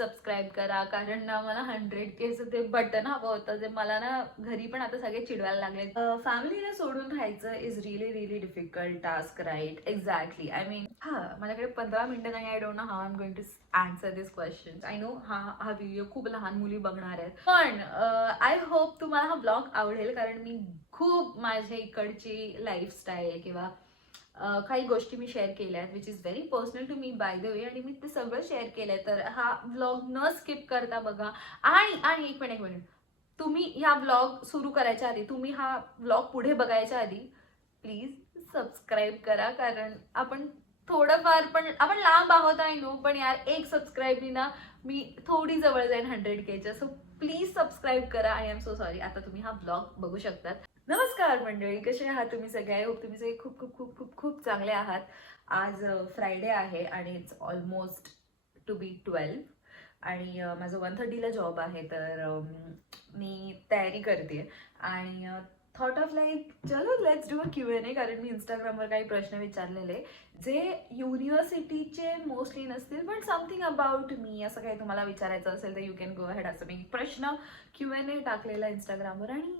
Subscribe करा, कारण ना मला 100K ते बटन हवं होतं, जे मला ना घरी पण आता सगळे चिडवायला लागले. फॅमिलीला सोडून राहायचं is really difficult task, right? Exactly. I mean माझ्याकडे 15 मिनिटं नाही. I don't know how I am going to answer this question. I know हा व्हिडिओ खूप लहान मुली बघणार आहेत, पण आय होप तुम्हाला हा ब्लॉग आवडेल, कारण मी खूप माझ्या इकडची लाईफस्टाईल किंवा काही गोष्टी मी शेअर केल्या आहेत, which is very personal to me by the way, आणि मी ते सगळं शेअर केलंय. तर हा ब्लॉग न स्किप करता बघा. आणि एक मिनिट, तुम्ही हा ब्लॉग सुरू करायच्या आधी, तुम्ही हा ब्लॉग पुढे बघायच्या आधी प्लीज सबस्क्राईब करा, कारण आपण थोडंफार पण आपण लांब आहोत आहे नो, पण यार एक सबस्क्राईबनी ना मी थोडी जवळ जाईन 100Kच्या. सो प्लीज सबस्क्राईब करा. I am so sorry. आता तुम्ही हा ब्लॉग बघू शकतात. नमस्कार मंडळी, कसे आहात तुम्ही सगळे? आय होप तुम्ही सगळे खूप खूप खूप खूप खूप चांगले आहात. आज फ्रायडे आहे आणि इट्स ऑलमोस्ट टू बी 12 आणि माझं 1:30ला जॉब आहे. तर मी तयारी करते आणि थॉट ऑफ लाईक चलो लेट्स डू अ Q&A, कारण मी इंस्टाग्रामवर काही प्रश्न विचारलेले जे युनिव्हर्सिटीचे मोस्टली नसतील, पण समथिंग अबाउट मी, असं काही तुम्हाला विचारायचं असेल तर यू कॅन गो अहेड. असं मी प्रश्न Q&A टाकलेला इंस्टाग्रामवर आणि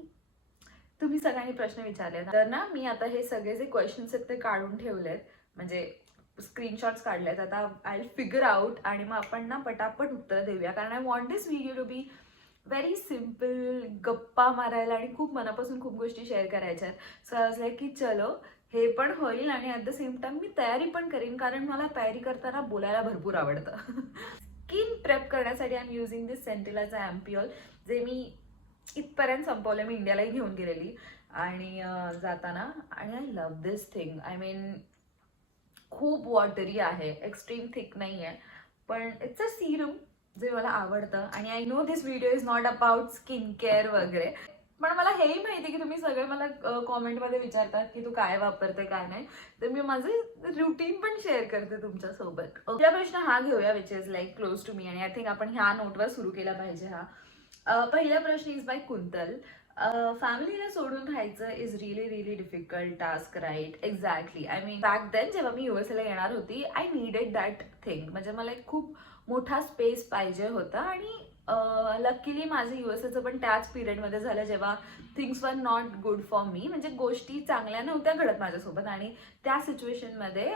तुम्ही सगळ्यांनी प्रश्न विचारले. तर ना मी आता हे सगळे जे क्वेश्चन्स आहेत ते काढून ठेवलेत, म्हणजे स्क्रीनशॉट्स काढलेत. आता आय फिगर आउट आणि मग आपण ना पटापट उत्तर देऊया, कारण I want this video to be very simple, गप्पा मारायला आणि खूप मनापासून खूप गोष्टी शेअर करायच्या आहेत. सो आज लाईक की चलो हे पण होईल आणि ॲट द सेम टाइम मी तयारी पण करीन, कारण मला तयारी करताना बोलायला भरपूर आवडतं. स्किन प्रेप करण्यासाठी आय एम युझिंग दिस सेंटिलाचं ॲम्पिओल, जे मी इथपर्यंत संपवलं. मी इंडियालाही घेऊन गेलेली आणि जाताना, आणि I love this thing. I mean खूप वॉटरी आहे, एक्स्ट्रीम थिक नाही आहे, पण इट्स अ सिरम जे मला आवडतं. आणि I know this video is not about skin care वगैरे, पण मला हेही माहिती की तुम्ही सगळे मला कॉमेंटमध्ये विचारतात की तू काय वापरते काय नाही, तर मी माझे रुटीन पण शेअर करते तुमच्यासोबत. पहिला प्रश्न हा घेऊया, which is like close to me, आणि आय थिंक आपण ह्या नोटवर सुरू केला पाहिजे. पहिला प्रश्न इज बाय कुंतल. फॅमिलीला सोडून राहायचं is really difficult task, right? Exactly. I mean back then जेव्हा मी USA येणार होती, आय नीडेड दॅट थिंग. म्हणजे मला एक खूप मोठा स्पेस पाहिजे होता, आणि लकीली माझं USAचं पण त्याच पिरियडमध्ये झालं जेव्हा things were not good for me, म्हणजे गोष्टी चांगल्या नव्हत्या घडत माझ्यासोबत, आणि त्या सिच्युएशनमध्ये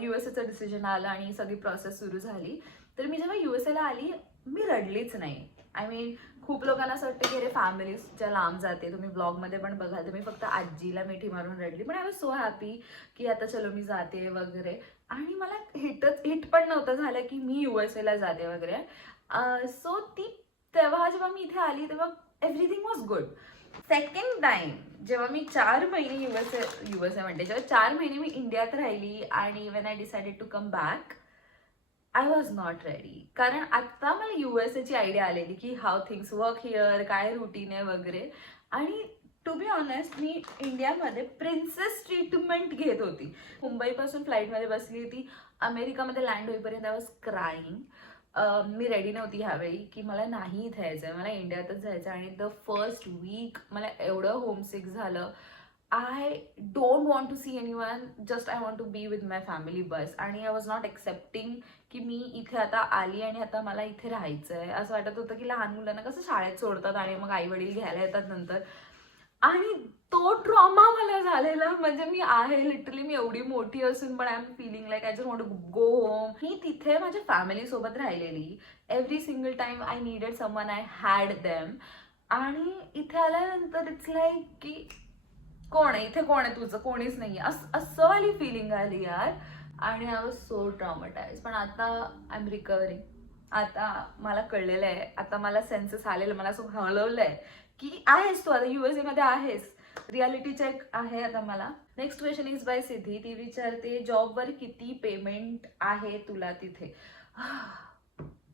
USAचं डिसिजन आलं आणि सगळी प्रोसेस सुरू झाली. तर मी जेव्हा USAला आली मी रडलीच नाही. आय मीन खूप लोकांना असं वाटतं की अरे फॅमिलीच्या लांब जाते, तुम्ही ब्लॉगमध्ये पण बघाल तर मी फक्त आजीला मिठी मारून रडली, पण आय वॉज सो हॅपी की आता चलो मी जाते वगैरे. आणि मला हिट पण नव्हतं झालं की मी USAला जाते वगैरे. सो तेव्हा जेव्हा मी इथे आली तेव्हा everything was good. Second time जेव्हा मी 4 महिने युएसए म्हणते, जेव्हा 4 महिने मी इंडियात राहिली आणि when I decided to come back, I was not ready. कारण आता मला USAची आयडिया आलेली की हाऊ थिंग्स वर्क हिअर, काय रुटीन आहे वगैरे. आणि टू बी ऑनेस्ट मी इंडियामध्ये प्रिन्सेस ट्रीटमेंट घेत होती. मुंबईपासून फ्लाईटमध्ये बसली होती, अमेरिकामध्ये लँड होईपर्यंत I was crying. Me ready नव्हती ह्यावेळी की मला नाही इथे यायचं, मला इंडियातच जायचं. आणि द फर्स्ट वीक मला एवढं होमसिक झालं. I don't want to see anyone, just I want to be with my family बस. आणि आय वॉज नॉट एक्सेप्टिंग की मी इथे आता आली आणि आता मला इथे राहायचं आहे. असं वाटत होतं की लहान मुलांना कसं शाळेत सोडतात आणि मग आई वडील घ्यायला येतात नंतर, आणि तो ट्रॉमा मला झालेला. म्हणजे मी आहे लिटरली, मी एवढी मोठी असून पण I am feeling like I just want to go home. मी तिथे माझ्या फॅमिली सोबत राहिलेली. Every single time I needed someone, I had them. आणि इथे आल्यानंतर इट्स लाईक की कोण आहे इथे, कोण आहे तुझं, कोणीच नाही, असं वाली फिलिंग आली यार. आणि आय वॉज सो ट्रॉमटाईज. पण आता आय एम रिकव्हरिंग. आता मला कळलेलं आहे, आता मला सेन्सेस आलेलं, मला असं हळवलंय की आहेस तू आता USA मध्ये आहेस. रियालिटी चेक आहे आता मला. नेक्स्ट क्वेश्चन इज बाय सिद्धी. ती विचारते जॉबवर किती पेमेंट आहे तुला तिथे?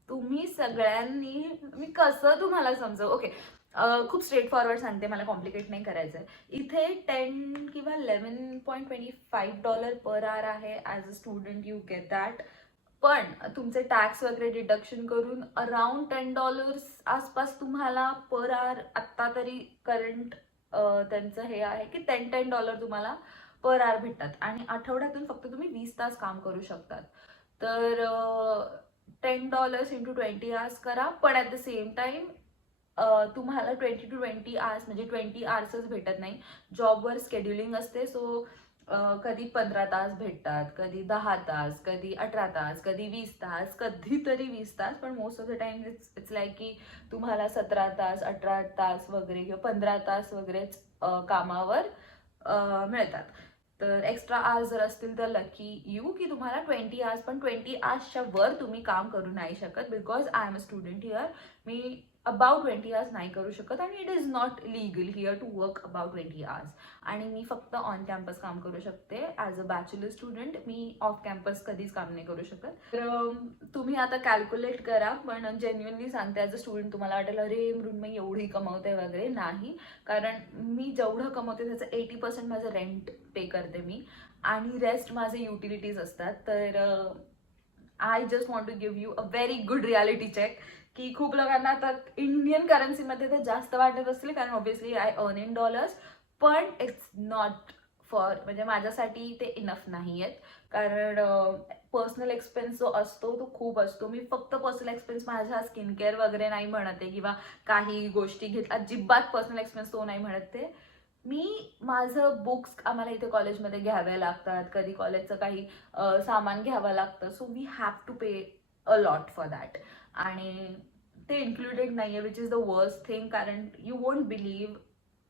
तुम्ही सगळ्यांनी, मी कसं तुम्हाला समजव. ओके, खूप स्ट्रेट फॉरवर्ड सांगते, मला कॉम्प्लिकेट नाही करायचं आहे. इथे 10 किंवा $11.25 पर आवर आहे. As a student you get that. पण तुमचे टॅक्स वगैरे डिडक्शन करून अराउंड $10 आसपास तुम्हाला पर आवर आत्ता तरी करंट त्यांचं हे आहे की $10 तुम्हाला पर आवर भेटतात. आणि आठवड्यातून फक्त तुम्ही 20 तास काम करू शकतात. तर $10 into 20 hours करा, पण ॲट द सेम टाइम तुम्हाला 20 to 20 hours म्हणजे 20 hours भेटत नाही. जॉबवर स्केड्युलिंग असते, सो कधी 15 तास भेटतात, कधी 10 तास, कधी 18 तास, कधी 20 तास, कधीतरी 20 तास, पण most of the time it's like की तुम्हाला 17 तास, 18 तास वगैरे किंवा 15 तास वगैरेच कामावर मिळतात. तर एक्स्ट्रा आवर्स जर असतील तर लकी यू की तुम्हाला 20 आवर्स, पण 20 आवर्सच्या वर तुम्ही काम करू नाही शकत, because I am a student here. मी अबाउट 20 आवर्स नाही करू शकत आणि it is not legal here to work about 20 hours. आणि मी फक्त ऑन कॅम्पस काम करू शकते ॲज अ बॅचलर स्टुडंट. मी ऑफ कॅम्पस कधीच काम नाही करू शकत. तर तुम्ही आता कॅल्क्युलेट करा, पण जेन्युअनली सांगते ॲज अ स्टुडंट तुम्हाला वाटेल अरे मृण्मयी एवढी कमवते वगैरे, नाही. कारण मी जेवढं कमवते त्याचं 80% माझं रेंट पे करते मी आणि रेस्ट माझे युटिलिटीज असतात. तर I just want to give you a very good reality check की खूप लोकांना आता इंडियन करन्सीमध्ये ते जास्त वाटत असतील कारण obviously I earn in dollars, पण इट्स नॉट फॉर म्हणजे माझ्यासाठी ते इनफ नाही आहेत. कारण पर्सनल एक्सपेन्स जो असतो तो खूप असतो. मी फक्त पर्सनल एक्सपेन्स माझ्या स्किन केअर वगैरे नाही म्हणते किंवा काही गोष्टी घेत अजिबात पर्सनल एक्सपेन्स तो नाही म्हणते. मी माझं बुक्स आम्हाला इथे कॉलेजमध्ये घ्यावे लागतात, कधी कॉलेजचं काही सामान घ्यावं लागतं, so we have to pay a lot for that. आणि ते इन्क्लुडेड नाही आहे, which is the worst thing. कारण you won't believe,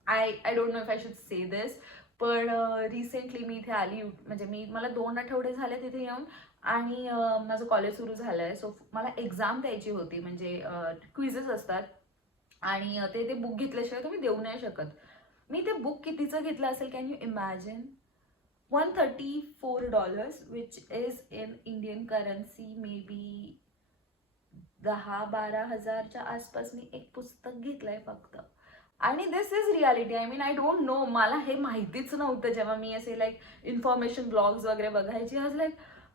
I don't know if I should say this, पण रिसेंटली मी इथे आली, म्हणजे मला 2 आठवडे झाले तिथे येऊन आणि माझं कॉलेज सुरू झालं आहे. सो मला एक्झाम द्यायची होती, म्हणजे क्विजेस असतात आणि ते बुक घेतल्याशिवाय तुम्ही देऊ नाही शकत. मी ते बुक कितीचं घेतलं असेल can you imagine? $134, which is in Indian currency may be 10-12 हजारच्या आसपास मी एक पुस्तक घेतलंय फक्त. आणि this is reality. I mean I don't know, मला हे माहितीच नव्हतं जेव्हा मी असे लाईक इन्फॉर्मेशन ब्लॉग्स वगैरे बघायची. आज लाईक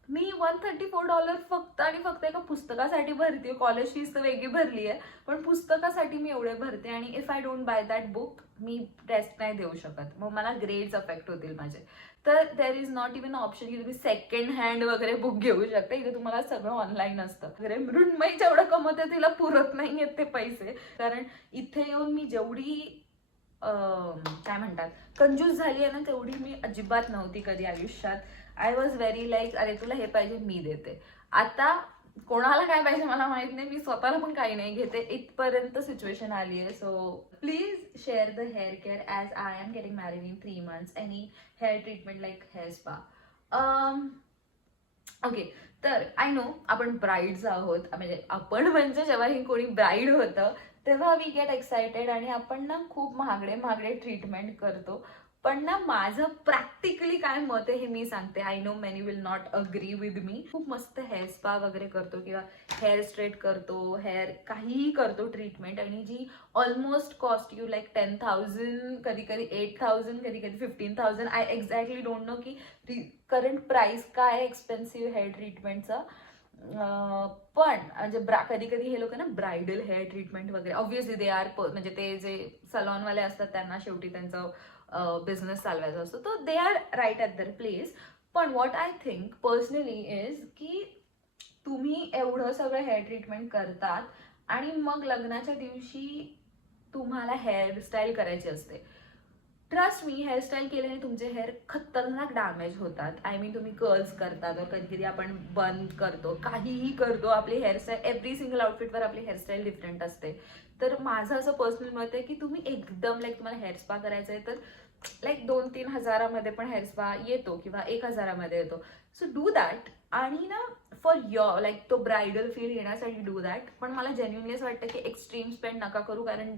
मी $134 फक्त आणि फक्त एका पुस्तकासाठी भरते. कॉलेज फीस तर वेगळी भरली आहे, पण पुस्तकासाठी मी एवढे भरते. आणि if I don't buy that book मी टेस्ट नाही देऊ शकत, मग मला ग्रेड्स अफेक्ट होतील माझे. तर there is not even option की तुम्ही सेकंड हँड वगैरे बुक घेऊ शकता. इथे तुम्हाला सगळं ऑनलाईन असतं वगैरे. मृण्मयी जेवढं कमवते तिला पुरत नाही आहेत ते पैसे. कारण इथे येऊन मी जेवढी काय म्हणतात कंजूस झाली आहे ना, तेवढी मी अजिबात नव्हती कधी आयुष्यात. आय वॉज व्हेरी लाईक अरे तुला हे पाहिजे मी देते. आता कोणाला काय पाहिजे मला माहित नाही, मी स्वतःला पण काही नाही घेते, इथपर्यंत सिच्युएशन आली आहे. So please share the hair care as I am getting married in 3 months. Any hair treatment like hair spa. Okay, तर आय नो आपण ब्राईड्स आहोत, म्हणजे आपण म्हणजे जेव्हा ही कोणी ब्राईड होतं तेव्हा वी गेट एक्सायटेड आणि आपण ना खूप महागडे ट्रीटमेंट करतो. पण ना माझं प्रॅक्टिकली काय मत आहे हे मी सांगते. I know many will not agree with me. खूप मस्त हेअर स्पा वगैरे करतो किंवा हेअर स्ट्रेट करतो, हेअर काहीही करतो ट्रीटमेंट, आणि जी ऑलमोस्ट कॉस्ट यू लाईक 10,000, कधी कधी 8,000, कधी कधी 15,000. आय एक्झॅक्टली डोंट नो की करंट प्राइस काय आहे एक्सपेन्सिव्ह हेअर ट्रीटमेंटचं. पण म्हणजे कधी कधी हे लोक ना ब्रायडल हेअर ट्रीटमेंट वगैरे, ऑब्व्हियसली दे आर म्हणजे ते जे सलॉनवाले असतात त्यांना शेवटी त्यांचं बिझनेस चालवायचा असतो, तर दे आर राईट ॲट दर प्लेस. पण what I think personally is की तुम्ही एवढं सगळं हेअर ट्रीटमेंट करतात आणि मग लग्नाच्या दिवशी तुम्हाला हेअरस्टाईल करायची असते. ट्रस्ट मी, हेअरस्टाईल केल्याने तुमचे हेअर खतरनाक डॅमेज होतात. आय मीन तुम्ही कर्ल्स करतात, कधी कधी आपण बंद करतो, काहीही करतो, आपली हेअरस्टाईल एव्हरी सिंगल आउटफिटवर आपली हेअरस्टाईल डिफरंट असते. तर माझं असं पर्सनल मत आहे की तुम्ही एकदम लाईक तुम्हाला हेअर स्पा करायचं आहे तर लाईक 2-3 हजारामध्ये पण हेअर स्पा येतो किंवा 1 हजारामध्ये येतो. So do that. आणि ना फॉर युअर लाईक तो ब्रायडल फील येण्यासाठी डू दॅट. पण मला जेन्युअनली असं वाटतं की एक्स्ट्रीम स्पेंड नका करू, कारण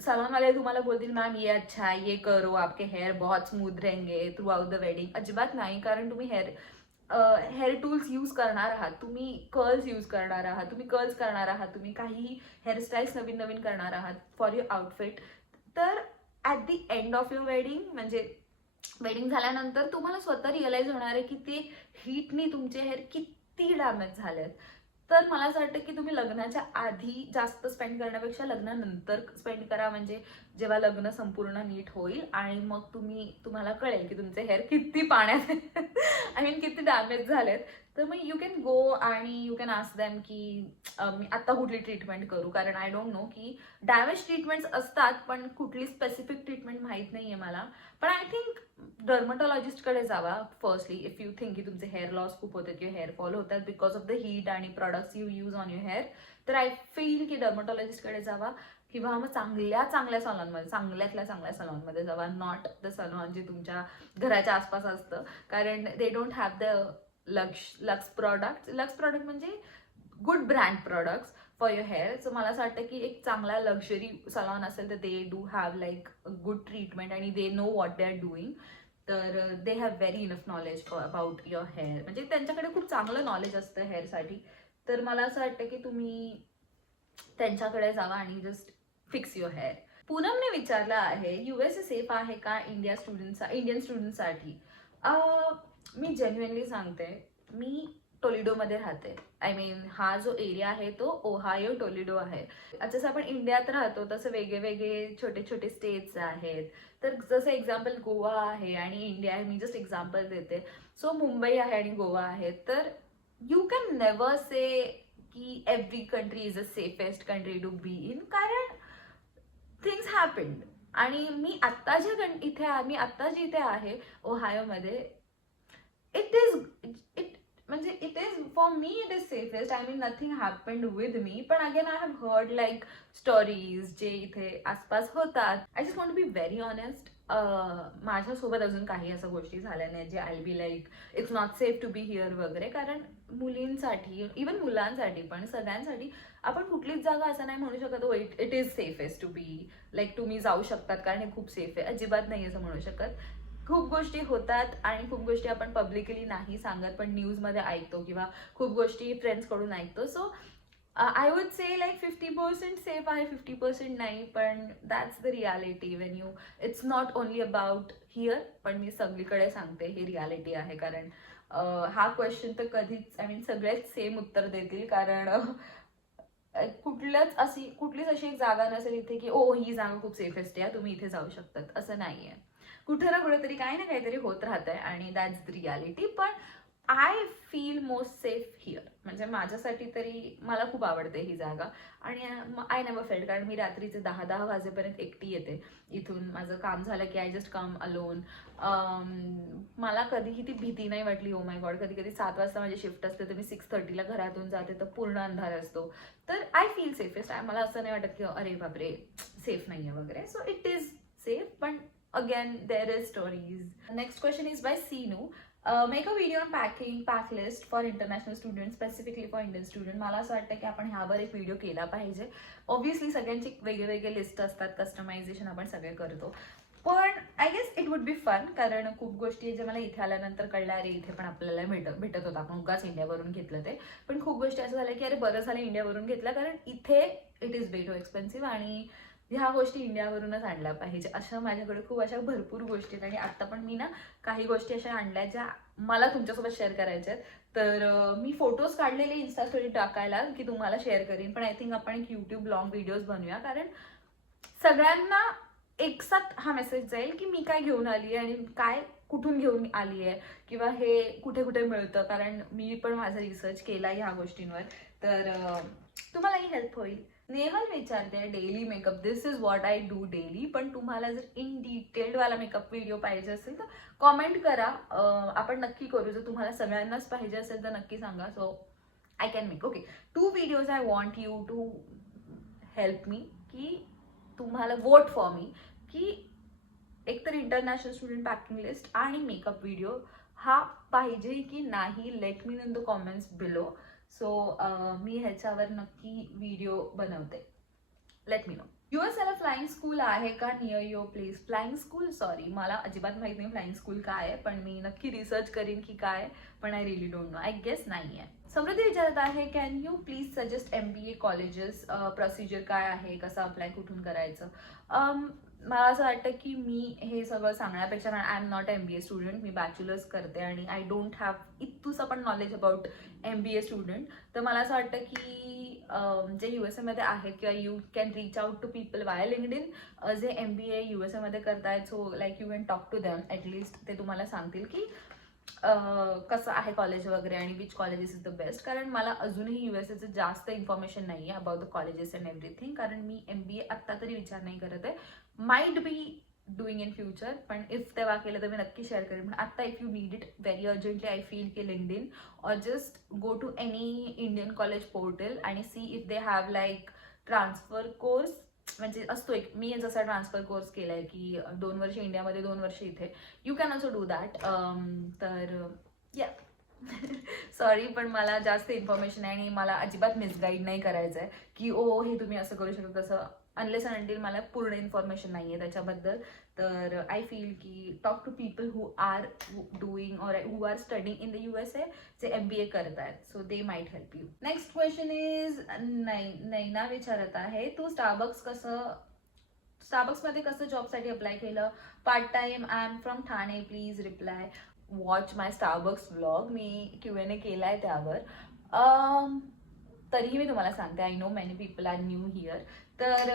सलॉन वाले तुम्हाला बोलतील मॅम ये अच्छा है, ये करो, आपके हेयर बहुत स्मूथ रहेंगे थ्रू आउट द वेडिंग. अजिबात नाही. कारण तुम्ही हेअर टूल्स यूज करणार आहात, तुम्ही कर्ल्स यूज करणार आहात, तुम्ही काहीही हेअरस्टाईल्स नवीन नवीन करणार आहात फॉर युअर आउटफिट. तर at the end of your wedding, म्हणजे वेडिंग झाल्यानंतर तुम्हाला स्वतः रिअलाइज होणार आहे की ते हीटनी तुमचे हेअर किती डॅमेज झालेत. तर मला असं वाटतं की तुम्ही लग्नाच्या आधी जास्त स्पेंड करण्यापेक्षा लग्नानंतर स्पेंड करा, म्हणजे जेव्हा लग्न संपूर्ण नीट होईल आणि मग तुम्हाला कळेल की तुमचे हेअर किती पाण्यात आय मीन किती डॅमेज झालेत. तर मग यू कॅन गो आणि यू कॅन आस्क दॅम की मी आत्ता कुठली ट्रीटमेंट करू, कारण आय डोंट नो की डॅमेज ट्रीटमेंट्स असतात पण कुठली स्पेसिफिक ट्रीटमेंट माहीत नाही आहे मला. पण आय थिंक डर्मटॉलॉजिस्टकडे जावा फर्स्टली इफ यू थिंक की तुमचे हेअर लॉस खूप होतात किंवा हेअर फॉल होतात बिकॉज ऑफ द हीट आणि products you use on your hair. तर आय फील की डर्मटॉलॉजिस्टकडे जावा किंवा मग चांगल्या सलॉनमध्ये, चांगल्या सलॉनमध्ये जावा, नॉट द सलॉन जे तुमच्या घराच्या आसपास असतं, कारण they don't have the lux product म्हणजे good brand products for your hair. So मला असं वाटतं की एक चांगला लक्झरी सलॉन असेल तर they do have like good treatment आणि they know what they are doing. तर they have very enough knowledge about your hair, म्हणजे त्यांच्याकडे खूप चांगलं नॉलेज असतं हेअरसाठी. तर मला असं वाटतं की तुम्ही त्यांच्याकडे जावा आणि जस्ट फिक्स युअर हेअर. पूनमने विचारलं आहे USA सेफ आहे का इंडियन स्टुडंटसाठी. मी जेन्युइनली सांगते, मी टोलिडोमध्ये राहते. आय मीन हा जो एरिया आहे तो ओहायो टोलिडो आहे. जसं आपण इंडियात राहतो तसं वेगळे छोटे छोटे स्टेट्स आहेत. तर जसं एक्झाम्पल गोवा आहे आणि इंडिया आहे, मी जस्ट एक्झाम्पल देते. सो मुंबई आहे आणि गोवा आहे. तर यू कॅन नेव्हर से की every country is a safest country to be in, कारण थिंग्स हॅपन्ड. आणि मी आत्ता जी इथे आहे ओहायोमध्ये, it is for me it is safest. I mean nothing happened with me. पण again I have heard like stories जे इथे आसपास होतात. I just want to be very honest. माझ्यासोबत अजून काही असं गोष्टी झाल्या नाही जे I be like it's not safe to be here वगैरे, कारण मुलींसाठी इवन मुलांसाठी पण सगळ्यांसाठी आपण कुठलीच जागा असं नाही म्हणू शकत it is safest to be like तुम्ही जाऊ शकतात कारण हे खूप सेफ आहे, अजिबात नाही असं म्हणू शकत. खूप गोष्टी होतात आणि खूप गोष्टी आपण पब्लिकली नाही सांगत पण न्यूजमध्ये ऐकतो किंवा खूप गोष्टी फ्रेंड्सकडून ऐकतो. So I would say like 50% safe आहे, 50% नाही. पण that's the reality Wien you, it's not only about here, पण मी सगळीकडे सांगते हे रियालिटी आहे. कारण हा क्वेश्चन तर कधीच आय मीन सगळेच सेम उत्तर देतील, कारण कुठलीच अशी एक जागा नसेल इथे की ओ ही जागा खूप सेफेस्ट आहे तुम्ही इथे जाऊ शकतात, असं नाहीये. कुठे ना कुठेतरी काही ना काहीतरी होत राहत आहे आणि दॅट्स द रियालिटी. पण I feel most safe here, म्हणजे माझ्यासाठी तरी मला खूप आवडते ही जागा. आणि आय नेव्हर फेल्ट, कारण मी रात्रीचे 10 वाजेपर्यंत एकटी येते इथून. माझं काम झालं की आय जस्ट कम अलोन. मला कधीही ती भीती नाही वाटली. ओ माय गॉड, कधी 7 वाजता माझी शिफ्ट असते तर मी 6:30ला घरातून जाते तर पूर्ण अंधार असतो. तर आय फील सेफेस्ट. मला असं नाही वाटत की अरे बापरे सेफ नाही आहे वगैरे. सो इट इज सेफ, पण again there is stories. Next question is by Sinu. Make a video on pack list for international students, specifically for Indian student. मला असं वाटतं की आपण ह्यावर एक व्हिडिओ केला पाहिजे. ऑब्व्हियसली सगळ्यांची वेगवेगळे लिस्ट असतात, कस्टमायझेशन आपण सगळे करतो, पण I guess it would be fun. कारण खूप गोष्टी जे मला इथे आल्यानंतर कळल्या, अरे इथे पण आपल्याला भेटत होतं, आपण उगाच इंडियावरून घेतलं ते. पण खूप गोष्टी असं झाल्या की अरे बरं झालं इंडियावरून घेतलं, कारण इथे it is way too expensive आणि ह्या गोष्टी इंडियावरूनच आणल्या पाहिजे. अशा माझ्याकडे खूप अशा भरपूर गोष्टी आहेत आणि आत्ता पण मी ना काही गोष्टी अशा आणल्या ज्या मला तुमच्यासोबत शेअर करायच्या आहेत. तर मी फोटोज काढलेले इन्स्टा स्टोरी टाकायला की तुम्हाला शेअर करीन, पण आय थिंक आपण एक यूट्यूब लॉंग व्हिडिओज बनवूया, कारण सगळ्यांना एकसाथ हा मेसेज जाईल की मी काय घेऊन आली आहे आणि काय कुठून घेऊन आली आहे किंवा हे कुठे कुठे मिळतं, कारण मी पण माझा रिसर्च केला ह्या गोष्टींवर. तर तुम्हालाही हेल्प होईल. नेहल विचारते daily makeup, this is what I do daily. पण तुम्हाला जर इन डिटेल्ड वाला मेकअप व्हिडिओ पाहिजे असेल तर कॉमेंट करा, आपण नक्की करू. जर तुम्हाला सगळ्यांनाच पाहिजे असेल तर नक्की सांगा. So I can make 2 videos. I want you to help me, की तुम्हाला वोट फॉर मी, की एकतर इंटरनॅशनल स्टुडंट पॅकिंग लिस्ट आणि मेकअप व्हिडिओ हा पाहिजे की नाही. Let me in the comments below. सो मी ह्याच्यावर नक्की व्हिडिओ बनवते. Let me know. USला फ्लाइंग स्कूल आहे का near your place? Flying school, sorry मला अजिबात माहित नाही फ्लाइंग स्कूल काय आहे, पण मी नक्की रिसर्च करीन की काय, पण I really don't know. I guess नाही आहे. समृद्धी विचारत आहे, can you please suggest MBA colleges, procedure काय आहे, कसं अप्लाय कुठून करायचं? मला असं वाटतं की मी हे सगळं सांगण्यापेक्षा, कारण I am not MBA student, me bachelors करते आणि आय डोंट हॅव इतूस पण नॉलेज अबाउट MBA स्टुडंट. तर मला असं वाटतं की जे USA मध्ये आहेत किंवा you can reach out to people via LinkedIn, जे MBA USA मध्ये करतायत. So like you can talk to them, at least ते तुम्हाला सांगतील की कसं आहे कॉलेज वगैरे आणि which colleges is the best, कारण मला अजूनही USAचं जास्त इन्फॉर्मेशन नाही आहे about the colleges and everything, कारण मी MBA आत्ता तरी विचार नाही करत आहे. Might be doing in future, पण इफ तेव्हा केलं तर मी नक्की शेअर करेन. पण आत्ता if you need it very urgently, I feel की लिंक्डइन और just go to any Indian college portal आणि see if they have like transfer course. म्हणजे असतो एक, मी जसा ट्रान्सफर कोर्स केलाय की 2 वर्ष इंडियामध्ये 2 वर्ष इथे, you can also do that. तर या सॉरी, पण मला जास्त इन्फॉर्मेशन आहे आणि मला अजिबात मिसगाईड नाही करायचं आहे की ओ हे तुम्ही असं करू शकता तसं, अनलेस अँड अंटिल मला पूर्ण इन्फॉर्मेशन नाही आहे त्याच्याबद्दल. तर आय फील की talk to people who are doing or who are studying in the USA, जे MBA करत आहेत, so they might help you. Next question is Naina विचारत आहे, तू स्टारबक्समध्ये कसं जॉबसाठी अप्लाय केलं? Part time, I am from Thane, please reply. Watch my Starbucks vlog, मी Q&A केलाय त्यावर. तरीही मी तुम्हाला सांगते, I know many people are new here. तर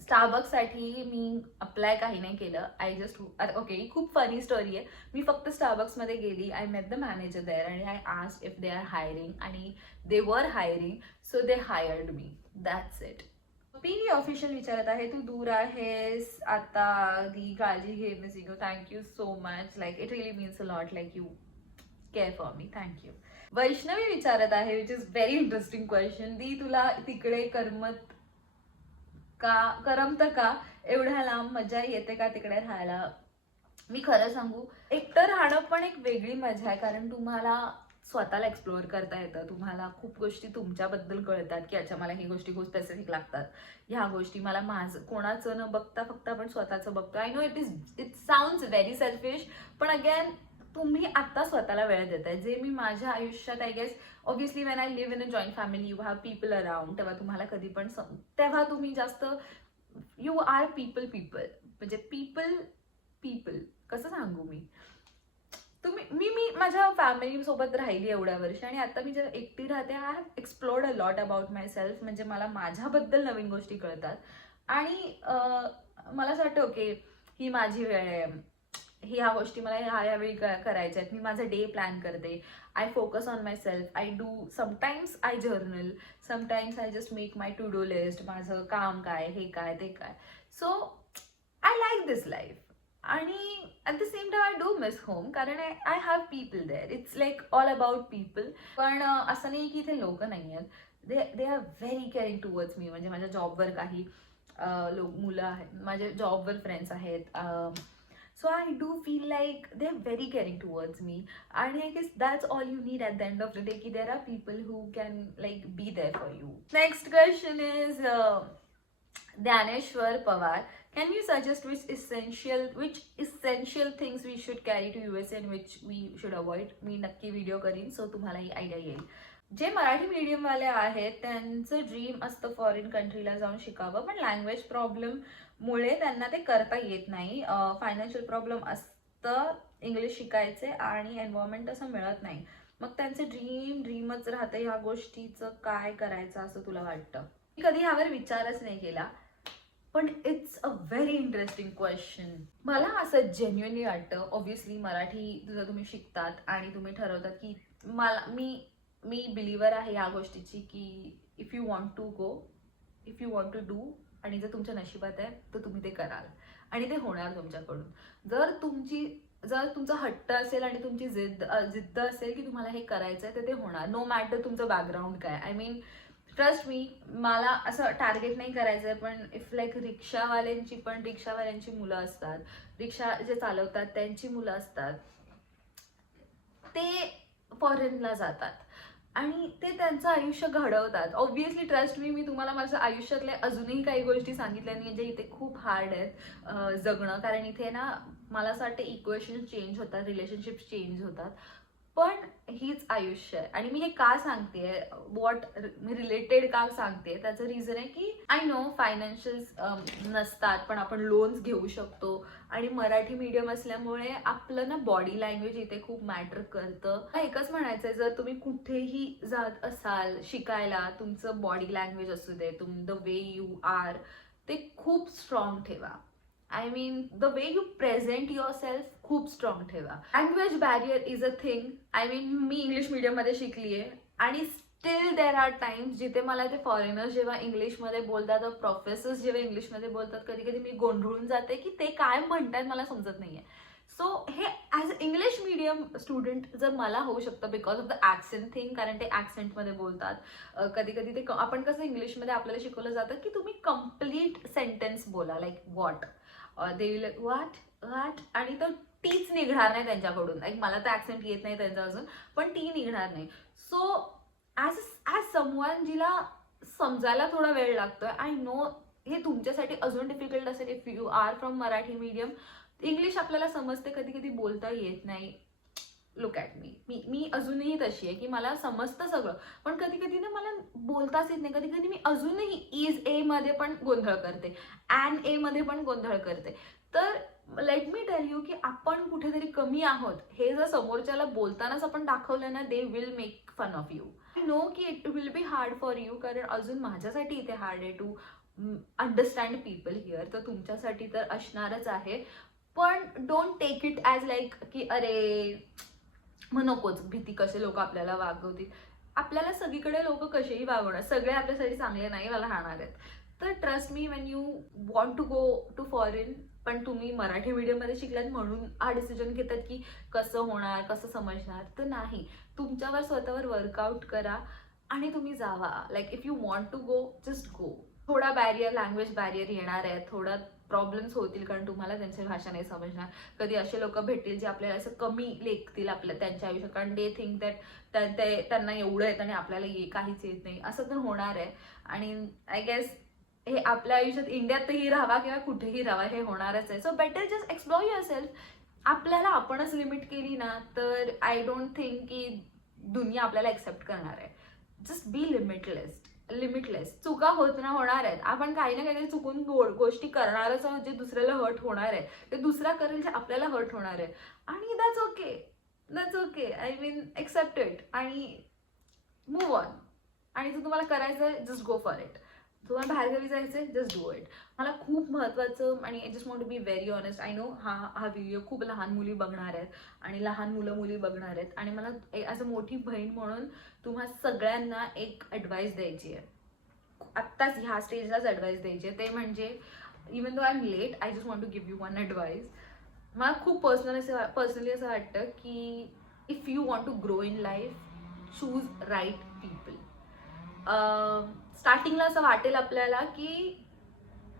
स्टारबक्ससाठी मी अप्लाय काही नाही केलं. आय जस्ट ओके, खूप फनी स्टोरी आहे. मी फक्त स्टारबक्समध्ये गेली, I met the manager there आणि I asked if they are hiring आणि they were hiring, so they hired me. That's it. P official विचारत आहे, तू दूर आहेस आता, दी काळजी घे, missing you. Thank you so much, like it really means a lot, like you care for me. Thank you. Vaishnavi विचारत आहे, which is very interesting question, दी तुला तिकडे करमत का एवढ्या लांब, मजा येते का तिकडे राहायला? मी खरं सांगू, एकटं राहणं पण एक वेगळी मजा आहे, कारण तुम्हाला स्वतःला एक्सप्लोअर करता येतं, तुम्हाला खूप गोष्टी तुमच्याबद्दल कळतात की अच्छा मला ही गोष्टी खूप स्पेसिफिक लागतात, ह्या गोष्टी मला माझं कोणाचं न बघता फक्त आपण स्वतःचं बघतो. I know it sounds very selfish, पण अगेन तुम्ही आता स्वतःला वेळ देताय, जे मी माझ्या आयुष्यात I guess obviously when I live in a joint family, you have people around, तेव्हा तुम्हाला कधी पण तेव्हा तुम्ही जास्त यू आर पीपल म्हणजे पीपल कसं सांगू मी, मी माझ्या फॅमिली सोबत राहिली एवढ्या वर्ष आणि आता मी जेव्हा एकटी राहते, I have explored a lot about my self. म्हणजे मला माझ्याबद्दल नवीन गोष्टी कळतात आणि मला असं वाटतं ओके ही माझी वेळ आहे, ह्या गोष्टी मला ह्यावेळी करायच्या आहेत, मी माझा डे प्लॅन करते, I focus on my self, I do sometimes I journal, sometimes I just make my to do list, माझं काम काय, हे काय ते काय. So I like this life आणि at the same time I do miss home, कारण I have people there, it's like all about people. पण असं नाही की इथे लोक नाही आहेत, they are very caring towards मी. म्हणजे माझ्या जॉबवर काही मुलं आहेत, माझे जॉबवर फ्रेंड्स आहेत, so I do feel like they are very caring towards me. आणि I guess that's all you need at the end of the day, की there are people who can like be there for you. Next question is Dnyaneshwar Pawar, can you suggest which essential things we should carry to USA and which we should avoid? मी नक्की video करीन, so तुम्हाला ही idea येईल. जे Marathi medium वाले आहेत त्यांचं dream असतं foreign कंट्रीला जाऊन शिकावं, पण लँग्वेज प्रॉब्लेम मुळे त्यांना ते करता येत नाही. फायनान्शियल प्रॉब्लेम असतं इंग्लिश शिकायचे आणि एन्व्हायरमेंट असं मिळत नाही, मग त्यांचं ड्रीमच राहतं. ह्या गोष्टीचं काय करायचं असं तुला वाटतं? मी कधी ह्यावर विचारच नाही केला, पण it's a very interesting question. मला असं जेन्युअनली वाटतं, ऑब्व्हियसली मराठी जर तुम्ही शिकतात आणि तुम्ही ठरवतात की मी बिलिव्हर आहे या गोष्टीची की if you want to go, if you want to do, आणि जर तुमच्या नशिबात आहे तर तुम्ही ते कराल आणि ते होणार तुमच्याकडून. जर तुमचा हट्ट असेल आणि तुमची जिद्द असेल की तुम्हाला हे करायचं आहे तर ते होणार, नो मॅटर तुमचं बॅकग्राऊंड काय. आय मीन ट्रस्ट मी, मला असं टार्गेट नाही करायचं आहे, पण इफ लाईक रिक्षावाल्यांची मुलं असतात, रिक्षा जे चालवतात त्यांची मुलं असतात, ते फॉरेनला जातात आणि ते त्यांचं आयुष्य घडवतात. ऑब्व्हियसली ट्रस्ट मी तुम्हाला माझ्या आयुष्यातल्या अजूनही काही गोष्टी सांगितल्या नाही जे इथे खूप हार्ड आहेत जगणं, कारण इथे ना मला असं वाटतं इक्वेशन चेंज होतात, रिलेशनशिप्स चेंज होतात, पण हीच आयुष्य आहे. आणि मी हे का सांगतेय, मी रिलेटेड का सांगते, त्याचं रिझन आहे की आय नो फायनान्शियल नसतात पण आपण लोन्स घेऊ शकतो, आणि मराठी मीडियम असल्यामुळे आपलं ना बॉडी लँग्वेज इथे खूप मॅटर करतं. एकच म्हणायचंय, जर तुम्ही कुठेही जात असाल शिकायला, तुमचं बॉडी लँग्वेज असू दे, द वे यू आर, ते खूप स्ट्रॉंग ठेवा. I mean the way you present your self खूप स्ट्रॉंग ठेवा. Language barrier is a thing. I mean me English मीडियममध्ये शिकली आहे आणि स्टील देर आर टाइम्स जिथे मला ते फॉरेनर्स जेव्हा इंग्लिशमध्ये बोलतात, प्रोफेसर्स जेव्हा इंग्लिशमध्ये बोलतात, कधी कधी मी गोंधळून जाते की ते काय म्हणतात मला समजत नाहीये. सो हे as a English medium student जर मला होऊ शकतं because of the accent thing, कारण ते ॲक्सेंटमध्ये बोलतात. कधी कधी ते आपण कसं इंग्लिशमध्ये आपल्याला शिकवलं जातं की तुम्ही कम्प्लीट सेंटेन्स बोला, like what, they will what what, आणि तर टीच निघणार नाही त्यांच्याकडून. लाईक मला तर ॲक्सेंट येत नाही त्यांचा अजून, पण टी निघणार नाही. सो ॲज समवन जिला समजायला थोडा वेळ लागतोय, आय नो हे तुमच्यासाठी अजून डिफिकल्ट असेल if you are from Marathi medium. English आपल्याला समजते, कधी कधी बोलता येत नाही. लुक ॲट मी अजूनही तशी आहे की मला समजतं सगळं, पण कधी कधी ना मला बोलताच येत नाही. कधी कधी मी अजूनही इज ए मध्ये पण गोंधळ करते, ॲन ए मध्ये पण गोंधळ करते. तर लेट मी टेल यू की आपण कुठेतरी कमी आहोत हे जर समोरच्याला बोलतानाच आपण दाखवलं ना, they will make fun of you. I know की it will be hard for you, कारण अजून माझ्यासाठी इथे हार्ड आहे टू अंडरस्टँड पीपल हिअर. तर तुमच्यासाठी तर असणारच आहे. पण don't take it as like की अरे मग नकोच, भीती कसे लोक आपल्याला वागवतील. आपल्याला सगळीकडे लोक कसेही वागवणार, सगळे आपल्यासाठी चांगले नाही राहणार आहेत. तर trust me, when you want to go to foreign, पण तुम्ही मराठी मीडियममध्ये शिकलात म्हणून हा डिसिजन घेतात की कसं होणार, कसं समजणार, तर नाही. तुमच्यावर स्वतःवर वर्कआउट करा आणि तुम्ही जावा. Like if you want to go, just go. थोडा बॅरियर, लँग्वेज बॅरियर येणार आहे, थोडा प्रॉब्लेम्स होतील, कारण तुम्हाला त्यांची भाषा नाही समजणार. कधी असे लोक भेटतील जे आपल्याला असं कमी लेखतील आपल्या त्यांच्या आयुष्यात, कारण दे थिंक दॅट त्यांना एवढं येतं आणि आपल्याला काहीच येत नाही, असं तर होणार आहे. आणि आय गेस हे आपल्या आयुष्यात इंडियातही राहावा किंवा कुठेही राहावा हे होणारच आहे. So better just explore your self. आपल्याला आपणच लिमिट केली ना, तर आय डोंट थिंक की दुनिया आपल्याला एक्सेप्ट करणार आहे. Just be limitless. चुका होत ना, होणार आहेत. आपण काही ना काही चुकून गोष्टी करणारच आहोत जे दुसऱ्याला हर्ट होणार आहे. ते दुसरा करेल जे आपल्याला हर्ट होणार आहे. आणि that's okay. I mean accept it आणि मूव्ह ऑन. आणि जर तुम्हाला करायचं आहे, जस्ट गो फॉर इट. तुम्हाला बाहेरगावी जायचंय, जस्ट डू इट. मला खूप महत्त्वाचं, आणि I just want to be very honest, I know हा व्हिडिओ खूप लहान मुली बघणार आहेत आणि लहान मुली बघणार आहेत, आणि मला ॲज अ मोठी बहीण म्हणून तुम्हा सगळ्यांना एक ॲडवाईस द्यायची आहे. आत्ताच ह्या स्टेजलाच ॲडवाईस द्यायची आहे. ते म्हणजे, even though I am late, I just want to give you one advice. मला खूप पर्सनली असं वाटतं की if you want to grow in life, choose right people. स्टार्टिंगला असं वाटेल आपल्याला की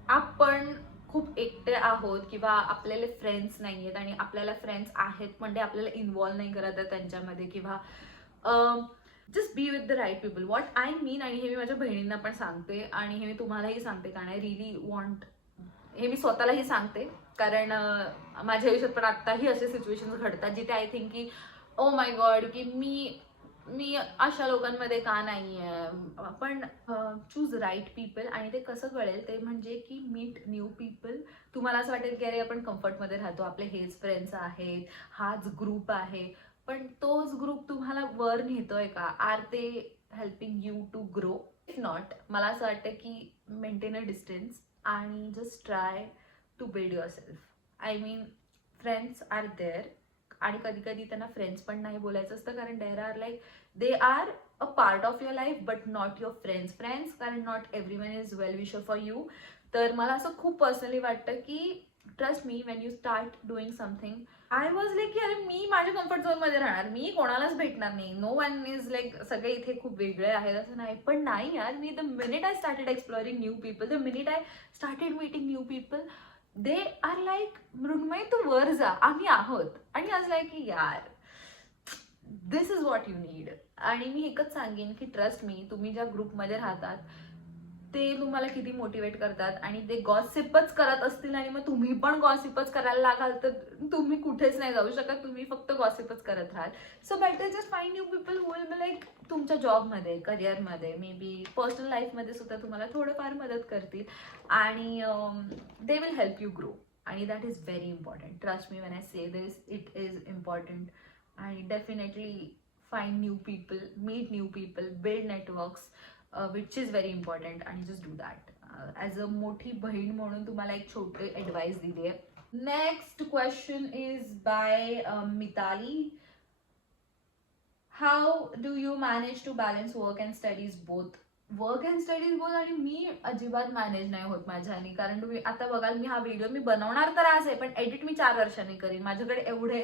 आपण खूप एकटे आहोत किंवा आपल्याला फ्रेंड्स नाही आहेत, आणि आपल्याला फ्रेंड्स आहेत म्हणजे आपल्याला इन्व्हॉल्व नाही करत आहे त्यांच्यामध्ये, किंवा just be with the right people. What I mean, आणि हे मी माझ्या बहिणींना पण सांगते आणि हे मी तुम्हालाही सांगते, कारण आय रिली वॉन्ट, हे मी स्वतःलाही सांगते, कारण माझ्या आयुष्यात पण आत्ताही असे सिच्युएशन्स घडतात जिथे आय थिंक की ओ माय गॉड की मी अशा लोकांमध्ये का नाही आहे. पण चूज राईट पीपल. आणि ते कसं कळेल ते म्हणजे की मीट न्यू पीपल. तुम्हाला असं वाटेल की अरे आपण कम्फर्टमध्ये राहतो, आपले हेच फ्रेंड्स आहेत, हाच ग्रुप आहे, पण तोच ग्रुप तुम्हाला वर नेतोय का? Are they helping you to grow? If not, मला असं वाटतं की मेंटेन अ डिस्टन्स आणि just try to build yourself. I mean friends are there, आणि कधी कधी त्यांना फ्रेंड्स पण नाही बोलायचं असतं, कारण there are like they are a part of your life but not your friends, कारण not everyone is well wisher for you. तर मला असं खूप पर्सनली वाटतं की trust me, when you start doing something, I was like की अरे मी माझ्या कम्फर्ट झोनमध्ये राहणार, मी कोणालाच भेटणार नाही, नो वन इज लाईक सगळे इथे खूप वेगळे आहेत असं नाही. पण नाही यार, मी the minute I started exploring new people, the minute I started meeting new people, they are like Mrunmayi तू वर जा, आम्ही आहोत. आणि आज लाईक की यार this is what you need. आणि मी एकच सांगेन की ट्रस्ट मी, तुम्ही ज्या ग्रुपमध्ये राहतात ते तुम्हाला किती मोटिवेट करतात, आणि ते गॉसिपच करत असतील आणि मग तुम्ही पण गॉसिपच करायला लागाल तर तुम्ही कुठेच नाही जाऊ शकत, तुम्ही फक्त गॉसिपच करत राहाल. So better just find new people who will be like तुमच्या जॉबमध्ये, करिअरमध्ये, मे बी पर्सनल लाईफमध्ये सुद्धा तुम्हाला थोडंफार मदत करतील, आणि they will help you grow. आणि that is very important. Trust me when I say this, it is important. आणि definitely find new people, meet new people, build networks. Which is very important, आणि just do that. As a मोठी बहीण म्हणून तुम्हाला एक छोटे advice दिली आहे. Next question is by Mitali. How do you manage to balance work and studies both? Work and studies both आणि मी अजिबात मॅनेज नाही होत माझ्याने. कारण तुम्ही आता बघाल, मी हा व्हिडिओ मी बनवणार तर आज आहे, पण एडिट मी 4 वर्षांनी करीन. माझ्याकडे एवढे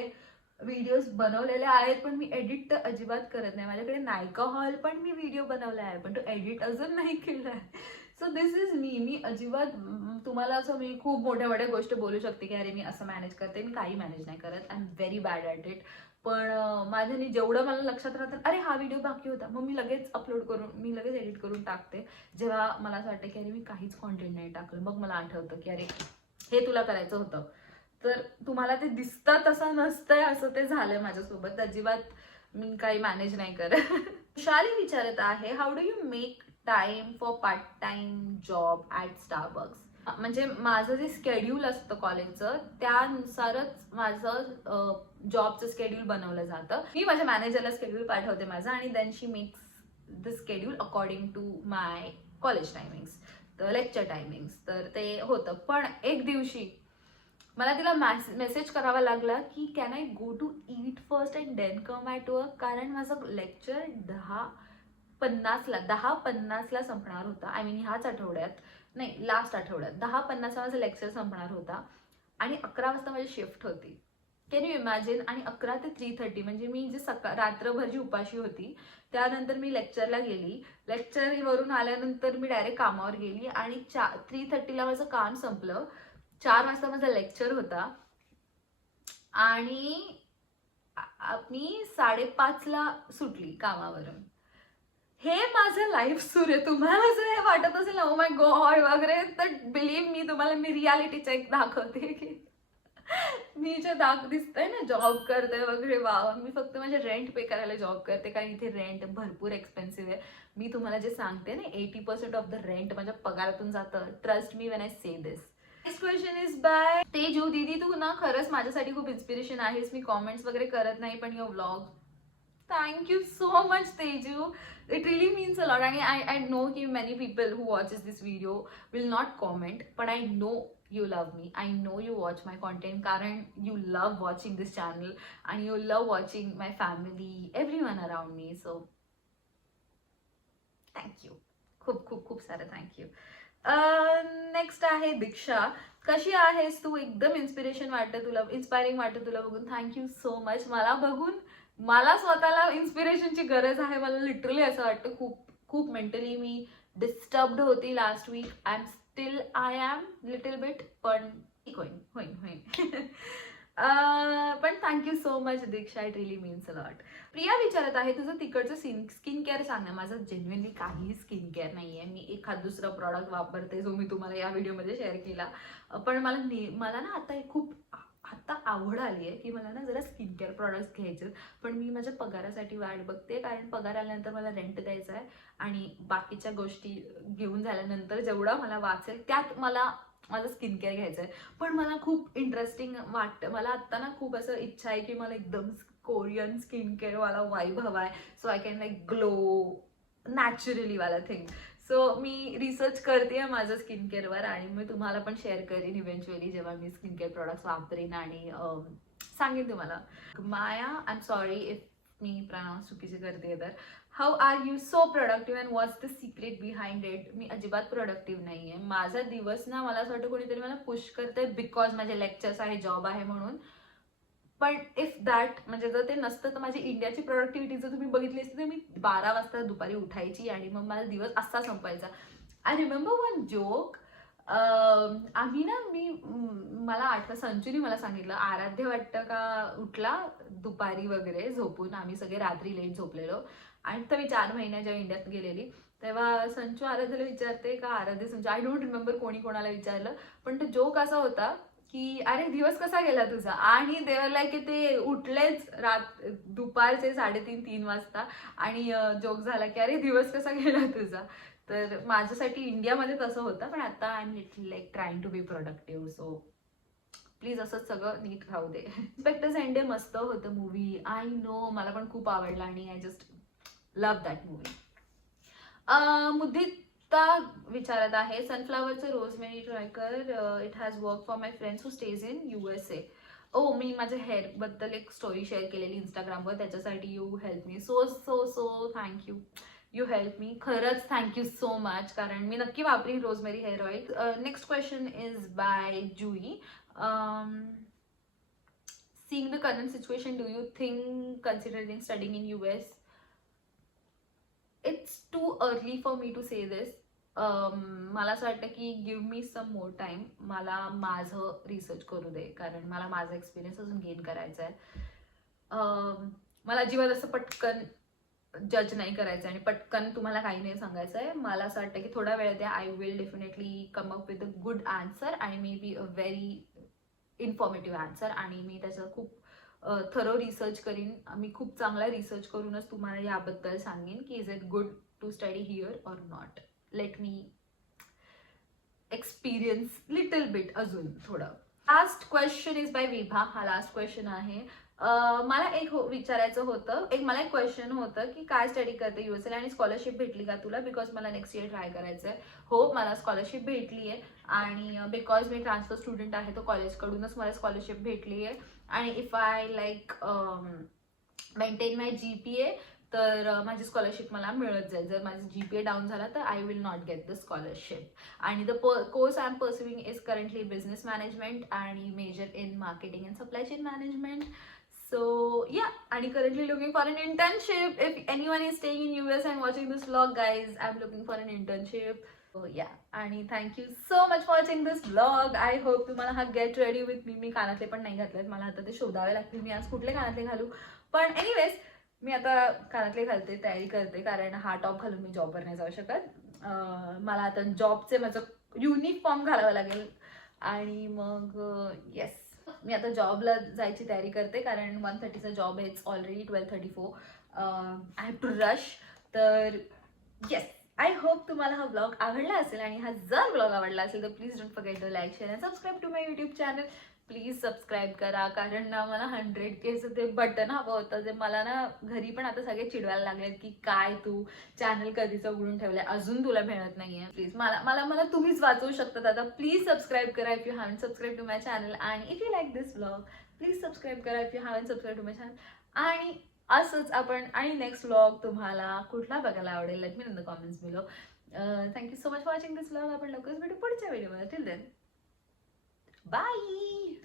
व्हिडिओज बनवलेले आहेत, पण मी एडिट तर अजिबात करत नाही. माझ्याकडे नायका हॉल पण मी व्हिडिओ बनवला आहे, पण तो एडिट अजून नाही केला आहे. सो दिस इज मी अजिबात तुम्हाला असं मी खूप मोठ्या मोठ्या गोष्ट बोलू शकते की अरे मी असं मॅनेज करते, मी काही मॅनेज नाही करत. I am very bad at it. पण माझ्याने जेवढं मला लक्षात राहतं, अरे हा व्हिडिओ बाकी होता, मग मी लगेच अपलोड करून, मी लगेच एडिट करून टाकते. जेव्हा मला असं वाटतं की अरे मी काहीच कॉन्टेंट नाही टाकलं, मग मला आठवतं की अरे हे तुला करायचं होतं. तर तुम्हाला ते दिसतं तसं नसतंय, असं ते झालंय माझ्यासोबत. अजिबात मी काही मॅनेज नाही करत. विशाली विचारत आहे, how do you make time for part time job at Starbucks? म्हणजे माझं जे स्केड्यूल असतं कॉलेजचं, त्यानुसारच माझं जॉबचं स्केड्यूल बनवलं जातं. मी माझ्या मॅनेजरला स्केड्यूल पाठवते माझं, आणि then she makes the schedule according to my college timings, तर लेक्चर टायमिंग्स. तर ते होतं. पण एक दिवशी मला तिला मेसेज करावा लागला की can I go to eat first and then come at work, कारण माझं लेक्चर 10:50ला संपणार होता. आय मीन ह्याच आठवड्यात नाही, लास्ट आठवड्यात 10:50ला माझं लेक्चर संपणार होता, आणि 11 वाजता माझी शिफ्ट होती. Can you imagine? आणि 11 ते 3:30 म्हणजे मी जे रात्रभर जी उपाशी होती, त्यानंतर मी लेक्चरला गेली. लेक्चरवरून आल्यानंतर मी डायरेक्ट कामावर गेली, आणि 3:30ला माझं काम संपलं. 4 वाजता माझा लेक्चर होता, आणि मी 5:30ला सुटली कामावरून. हे माझं लाईफ सुरू आहे. तुम्हाला जर हे वाटत असेल ना ओ माय गॉड वगैरे, तर बिलीव्ह मी, तुम्हाला मी रियालिटी चेक दाखवते की मी जे दिसतंय ना जॉब करते वगैरे, वा, मी फक्त माझे रेंट पे करायला जॉब करते, कारण इथे रेंट भरपूर एक्सपेन्सिव्ह आहे. मी तुम्हाला जे सांगते ना, 80% ऑफ द रेंट माझ्या पगारातून जातं. Trust me when I say this. Next question is by Teju. दीदी तू ना खरंच माझ्यासाठी खूप इन्स्पिरेशन आहेस. मी कॉमेंट्स वगैरे करत नाही, पण your vlog, thank you so much Teju, it really means a lot. And I know कि many people who watches this video will not comment, but I know you love me, I know you watch my content, कारण you love watching this channel and you love watching my family, everyone around me. So thank you, खूप खूप खूप सारं thank you. Next आहे दीक्षा. कशी आहेस तू? एकदम inspiration वाटतं तुला, इन्स्पायरिंग वाटतं तुला बघून. Thank you so much. मला बघून मला स्वतःला इन्स्पिरेशनची गरज आहे. मला लिटरली असं वाटतं, खूप खूप मेंटली मी डिस्टर्ब्ड होती last week. I am little bit, पण होईन होईन होईन. पण thank you so much Diksha, it really means a lot. Priya विचारत आहे, तुझं तिकडचं स्किन केअर सांग ना. माझं जेन्युइनली काहीही स्किन केअर नाही आहे. मी एखाद दुसरा प्रॉडक्ट वापरते, जो मी तुम्हाला या व्हिडिओमध्ये शेअर केला. पण मला ना आता आवड आली आहे की मला ना जरा स्किन केअर प्रॉडक्ट्स घ्यायचे. पण मी माझ्या पगारासाठी वाट बघते, कारण पगार आल्यानंतर मला रेंट द्यायचा आहे, आणि बाकीच्या गोष्टी घेऊन झाल्यानंतर जेवढा मला वाचेल त्यात मला माझं स्किन केअर घ्यायचं आहे. पण मला खूप इंटरेस्टिंग वाटतं. मला आत्ता ना खूप असं इच्छा आहे की मला एकदम कोरियन स्किन केअर वाला वाईब हवा आहे, so I can like glow naturally वाला थिंग. सो मी रिसर्च करते माझं स्किन केअरवर, आणि मी तुम्हाला पण शेअर करीन इव्हेंच्युअली, जेव्हा मी स्किन केअर प्रॉडक्ट्स वापरीन, आणि सांगेन तुम्हाला. Maya, I am sorry if मी प्रनाऊन्स चुकीचे करते तर. How are you so productive and what's the secret behind it? मी अजिबात प्रोडक्टिव्ह नाही आहे. माझा दिवस ना, मला असं वाटतं कोणीतरी मला पुश करते बिकॉज माझे लेक्चर्स आहे, जॉब आहे म्हणून. पण इफ दॅट, म्हणजे जर ते नसतं तर माझी इंडियाची प्रोडक्टिव्हिटी जर तुम्ही बघितली असती तर मी 12 वाजता दुपारी उठायची, आणि मग माझा दिवस असा संपायचा. I remember one joke. आम्ही ना, मला आठवतं, संचूने मला सांगितलं, आराध्य वाटतं का उठला दुपारी वगैरे झोपून, आम्ही सगळे रात्री लेट झोपलेलो, आणि तर मी 4 महिन्या जेव्हा इंडियात गेलेली, तेव्हा संचू आराध्याला विचारते का, आराध्य संचू, आय डोंट रिमेंबर कोणी कोणाला विचारलं, पण तो जोक असा होता की अरे दिवस कसा गेला तुझा, आणि देवाला की ते उठलेच दुपारचे 3:30 वाजता, आणि जोक झाला की अरे दिवस कसा गेला तुझा. तर माझ्यासाठी इंडियामध्ये तसं होतं, पण आता I am little like trying to be productive. So please असंच सगळं नीट राहू दे. इन्स्पेक्टर सँडे मस्त होतं मूवी, आय नो, मला पण खूप आवडला, आणि I just love that movie. Muddita विचारत आहे, सनफ्लावरचं रोजमेरी ट्राय कर, it has work for my friends who stays in USA. ओ, मी माझ्या हेअर बद्दल एक स्टोरी शेअर केलेली इंस्टाग्रामवर, त्याच्यासाठी you help me, so so so thank you. You help me, खरंच थँक्यू सो मच, कारण मी नक्की वापरीन rosemary hair oil. Next question is by Jui. Seeing the current situation, do you think considering studying in US? It's too early for me to say this. मला असं वाटतं की give me सम more time, मला माझं रिसर्च करू दे, कारण मला माझा एक्सपिरियन्स अजून गेन करायचा आहे. मला अजिबात असं पटकन जज नाही करायचं आणि पटकन तुम्हाला काही नाही सांगायचं आहे. मला असं वाटतं की थोडा वेळ द्या, I will definitely come up with a good answer आणि maybe a very informative answer, आणि मी त्याचं खूप थरो रिसर्च करीन. मी खूप चांगला रिसर्च करूनच तुम्हाला याबद्दल सांगेन की is it good to study here or not. Let me experience little bit अजून थोडं. Last question is by Vibha. हा लास्ट क्वेश्चन आहे. मला एक विचारायचं होतं, मला एक क्वेश्चन होतं की काय स्टडी करते USA आणि स्कॉलरशिप भेटली का तुला, बिकॉज मला नेक्स्ट इयर ट्राय करायचं आहे. हो, मला स्कॉलरशिप भेटली आहे, आणि बिकॉज मी ट्रान्सफर स्टुडंट आहे, तो कॉलेजकडूनच मला स्कॉलरशिप भेटली आहे. आणि if I like maintain my GPA, तर माझी स्कॉलरशिप मला मिळत जाईल. जर माझी GPA डाऊन झाला तर I will not get the scholarship. आणि the course I am pursuing is currently business management आणि major in marketing and supply chain management. So yeah, and currently looking for an internship. If anyone is staying in US and watching this vlog, guys, I'm looking for an internship. So yeah, आणि thank you so much for watching this vlog. I hope तुम्हाला हा get ready with me कानातले पण नाही घातलेत, मला आता ते शोधावे लागतील मी आज कुठले कानातले घालू. पण एनिवेज, मी आता कानातले घालते, तयारी करते, कारण हा टॉप घालून मी जॉबवर नाही जाऊ शकत. मला आता जॉबचे माझं युनिफॉर्म घालावं लागेल, आणि मग येस, मी आता जॉबला जायची तयारी करते, कारण 1:30चा जॉब आहे. It's already 12:34. I have to rush. तर येस, आय होप तुम्हाला हा ब्लॉग आवडला असेल, आणि हा जर ब्लॉग आवडला असेल तर please don't forget to like, share and subscribe to my YouTube channel. Please subscribe करा, कारण ना मला 100Kचं ते बटन हवं होतं, जे मला ना घरी पण आता सगळे चिडवायला लागलेत की काय तू चॅनल कधीच उघडून ठेवलंय, अजून तुला मिळत नाहीये. प्लीज मला मला मला तुम्हीच वाचवू शकता आता. प्लीज सबस्क्राईब करा if you haven't subscribe to my channel, आणि if you like this vlog please subscribe करा if you haven't subscribe to my channel. आणि असंच आपण, आणि नेक्स्ट व्लॉग तुम्हाला कुठला बघायला आवडेल, let me in the comments below. Thank you so much for watching this vlog. आपण लवकरच भेटू पुढच्या व्हिडिओमध्ये. Till then, bye.